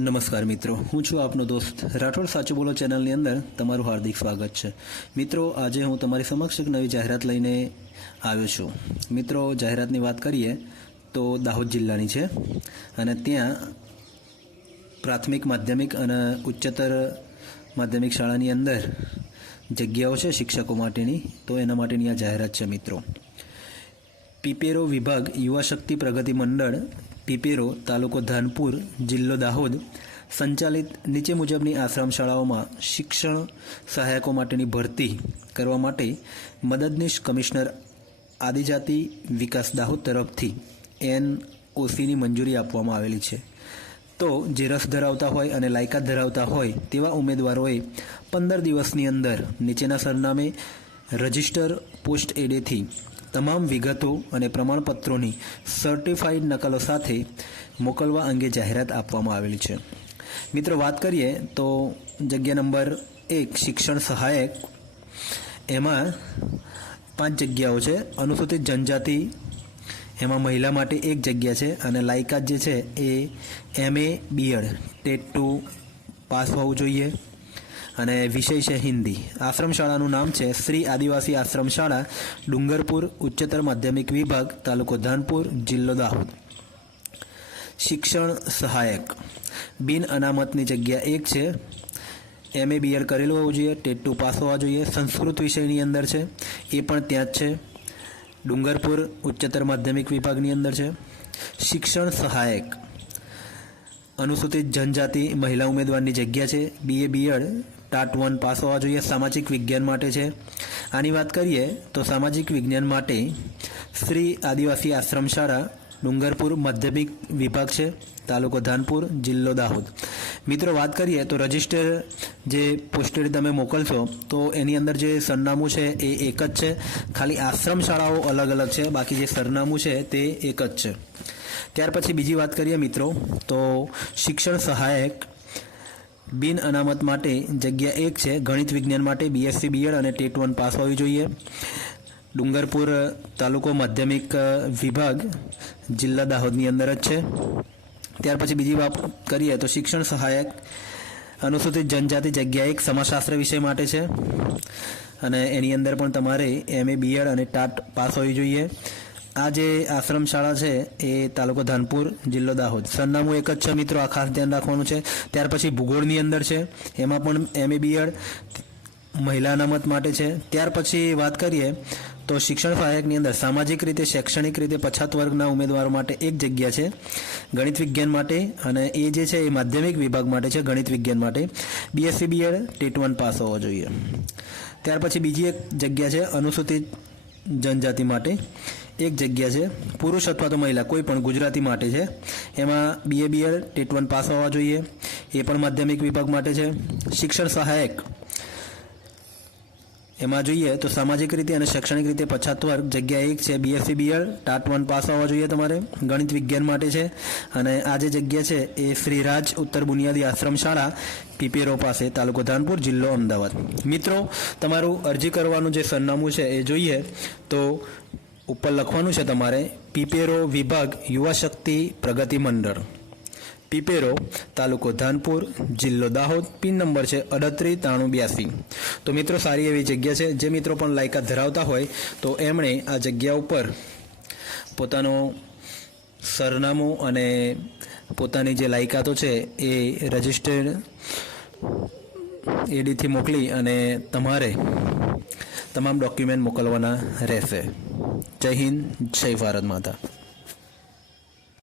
નમસ્કાર મિત્રો, હું છું આપનો દોસ્ત રાઠોડ સાચું બોલો ચેનલની અંદર તમારું હાર્દિક સ્વાગત છે. મિત્રો, આજે હું તમારી સમક્ષ એક નવી જાહેરાત લઈને આવ્યો છું. મિત્રો, જાહેરાતની વાત કરીએ તો દાહોદ જિલ્લાની છે અને ત્યાં પ્રાથમિક, માધ્યમિક અને ઉચ્ચતર માધ્યમિક શાળાની અંદર જગ્યાઓ છે શિક્ષકો માટેની, તો એના માટેની આ જાહેરાત છે મિત્રો. પીપેરો વિભાગ યુવા શક્તિ પ્રગતિ મંડળ પીપેરો તાલુકો ધાનપુર, જિલ્લો દાહોદ, સંચાલિત નીચે મુજબની આશ્રમ શાળાઓમાં શિક્ષણ સહાયકો માટેની ભરતી કરવા માટે મદદનીશ કમિશનર આદિજાતિ વિકાસ દાહોદ તરફથી એન ઓસીની મંજૂરી આપવામાં આવેલી છે. તો જે રસ ધરાવતા હોય અને લાયકાત ધરાવતા હોય તેવા ઉમેદવારોએ પંદર દિવસની અંદર નીચેના સરનામે રજિસ્ટર પોસ્ટ એડેથી તમામ વિગતો અને પ્રમાણપત્રોની સર્ટિફાઈડ નકલો સાથે મોકલવા અંગે જાહેરાત આપવામાં આવેલી છે. મિત્રો, વાત કરીએ તો જગ્યા નંબર એક, શિક્ષણ સહાયક. એમાં પાંચ જગ્યાઓ છે. અનુસૂચિત જનજાતિ એમાં મહિલા માટે એક જગ્યા છે અને લાયકાત જે છે એ M A BEd TET two pass હોવું જોઈએ. અને વિષય છે હિન્દી. આશ્રમ શાળાનું નામ છે શ્રી આદિવાસી આશ્રમ શાળા ડુંગરપુર ઉચ્ચતર માધ્યમિક વિભાગ, તાલુકો ધાનપુર, જિલ્લો દાહોદ. શિક્ષણ સહાયક. બિન અનામતની જગ્યા એક છે. એમ. એ. બીએડ કરેલું હોવું જોઈએ. ટેટ ટુ પાસ હોવા જોઈએ. સંસ્કૃત વિષયની અંદર છે. એ પણ ત્યાં જ છે. ડુંગરપુર ઉચ્ચતર માધ્યમિક વિભાગની અંદર છે. શિક્ષણ સહાયક. અનુસૂચિત જનજાતિ મહિલા ઉમેદવારની જગ્યા છે. BA BEd TAT one pass હોવા જોઈએ સામાજિક વિજ્ઞાન માટે છે. આની વાત કરીએ તો સામાજિક વિજ્ઞાન માટે શ્રી આદિવાસી આશ્રમ શાળા ડુંગરપુર માધ્યમિક વિભાગ છે, તાલુકો ધાનપુર, જિલ્લો દાહોદ. મિત્રો વાત કરીએ તો રજિસ્ટર જે પોસ્ટેડ તમે મોકલશો તો એની અંદર જે સરનામું છે એ એક જ છે. ખાલી આશ્રમ શાળાઓ અલગ અલગ છે, બાકી જે સરનામું છે તે એક જ છે. ત્યાર પછી બીજી વાત કરીએ મિત્રો તો શિક્ષણ સહાયક બિન અનામત માટે જગ્યા એક છે. ગણિત વિજ્ઞાન માટે બીએસસી બીએડ અને ટેટ વન પાસ હોવી જોઈએ. ડુંગરપુર તાલુકો માધ્યમિક વિભાગ જિલ્લા દાહોદની અંદર જ છે. ત્યાર પછી બીજી વાત કરીએ તો શિક્ષણ સહાયક અનુસૂચિત જનજાતિ જગ્યા એક સમાજશાસ્ત્ર વિષય માટે છે. અને એની અંદર પણ તમારે એમ એ બીએડ અને ટાટ પાસ હોવી જોઈએ. આ જે આશ્રમ શાળા છે, એ તાલુકો ધાનપુર જિલ્લો દાહોદ. સરનામું એક જ છે મિત્રો, આ ખાસ ધ્યાન રાખવાનું છે. ત્યાર પછી ભૂગોળની અંદર છે, એમાં પણ એમ એ બીએડ મહિલા અનામત માટે છે. ત્યાર પછી વાત કરીએ, તો શિક્ષણ સહાયકની અંદર સામાજિક રીતે, શૈક્ષણિક રીતે પછાત વર્ગના ઉમેદવારો માટે એક જગ્યા છે, ગણિત વિજ્ઞાન માટે. અને એ જે છે, એ માધ્યમિક વિભાગ માટે છે, ગણિત વિજ્ઞાન માટે. BSc BEd TET one pass હોવો જોઈએ. ત્યાર પછી બીજી એક જગ્યા છે, અનુસૂચિત જનજાતિ માટે એક જગ્યા છે. પુરુષ અથવા તો મહિલા, કોઈ પણ ગુજરાતી માટે છે. એમાં BA BEd TET one pass હોવા જોઈએ. એ પણ માધ્યમિક વિભાગ માટે છે. શિક્ષણ સહાયક એમાં જોઈએ તો સામાજિક રીતે અને શૈક્ષણિક રીતે પછાત વર્ગ જગ્યા એક છે BSc BEd TAT one pass હોવા જોઈએ તમારે. ગણિત વિજ્ઞાન માટે છે. અને આ જે જગ્યા છે એ શ્રીરાજ ઉત્તર બુનિયાદી આશ્રમ શાળા, પીપેરો પાસે, તાલુકો ધાનપુર, જિલ્લો અમદાવાદ. મિત્રો, તમારું અરજી કરવાનું જે સરનામું છે એ જોઈએ તો ઉપર લખવાનું છે તમારે, પીપેરો વિભાગ યુવા શક્તિ પ્રગતિ મંડળ. પીપેરો, તાલુકો ધાનપુર, જિલ્લો દાહોદ, પિન નંબર છે અડત્રીસ ત્રાણું બ્યાસી. તો મિત્રો, સારી એવી જગ્યા છે. જે મિત્રો પણ લાયકાત ધરાવતા હોય, તો એમણે આ જગ્યા ઉપર પોતાનો સરનામું અને પોતાની જે લાયકાતો છે, એ રજિસ્ટર્ડ એડીથી મોકલી અને તમારે તમામ ડોક્યુમેન્ટ મોકલવાના રહેશે. જય હિન્દ, જય ભારત માતા.